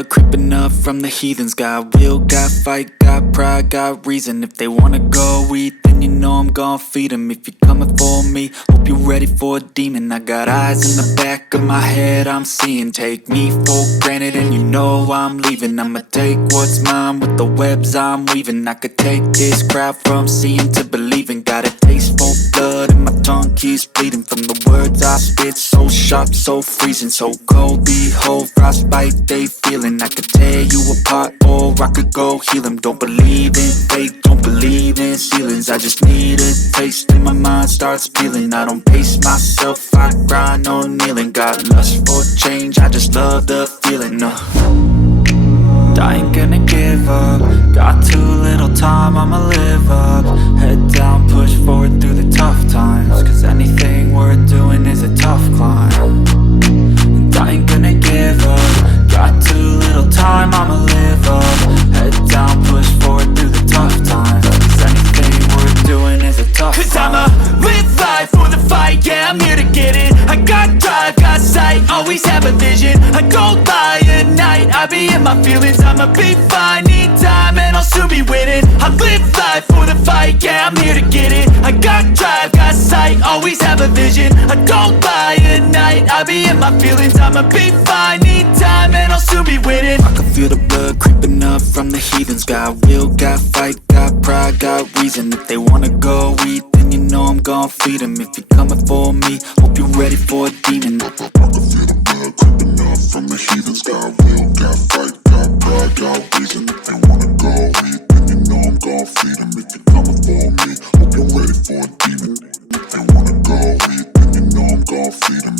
blood creeping up from the heathens. Got will, got fight, got pride, got reason. If they wanna go eat, then you know I'm gon' feed them. If you're coming for me, hope you're ready for a demon. I got eyes in the back of my head, I'm seeing. Take me for granted and you know I'm leaving. I'ma take what's mine with the webs I'm weaving. I could take this crowd from seeing to believing. Got a taste for blood and my tongue keeps bleeding from the words I spit. So sharp, so freezing, so cold. Behold, frostbite they feeling. I could tear you apart or I could go heal them. Don't believe in fate, don't believe in ceilings. I just need a taste and my mind starts peeling. I don't pace myself, I grind on kneeling. Got lust for change, I just love the feeling. I ain't gonna give up. Got too little time, I'ma live up. Head down, push forward through the tough times. Cause anything worth doing is a tough climb. And I ain't gonna give up. Got too little time, I'ma live up. Head down, push forward through the tough times. Cause anything worth doing is a tough climb. Cause I'ma live life for the fight, yeah, I'm here to get it. I got drive, got sight, always have a vision. I go by at night, I be in my feelings. I'ma be fine, need time and I'll soon be winning. I live life for the fight, yeah, I'm here to get it. I got drive, got sight, always have a vision. I go by at night, I be in my feelings. I'ma be fine, need time and I'll soon be winning. I can feel the blood creeping up from the heathens. Got will, got fight, got pride, got reason. If they wanna go eat, then you know I'm gon' feed them. If you're coming for me, hope you're ready for a demon. I can feel the blood creeping up from the heathens. Got will, got fight, got pride, got reason. If they wanna go eat, then you know I'm gon' feed them. If you're coming for me, hope you're ready for a demon. If they wanna go eat, then you know I'm gon' feed them.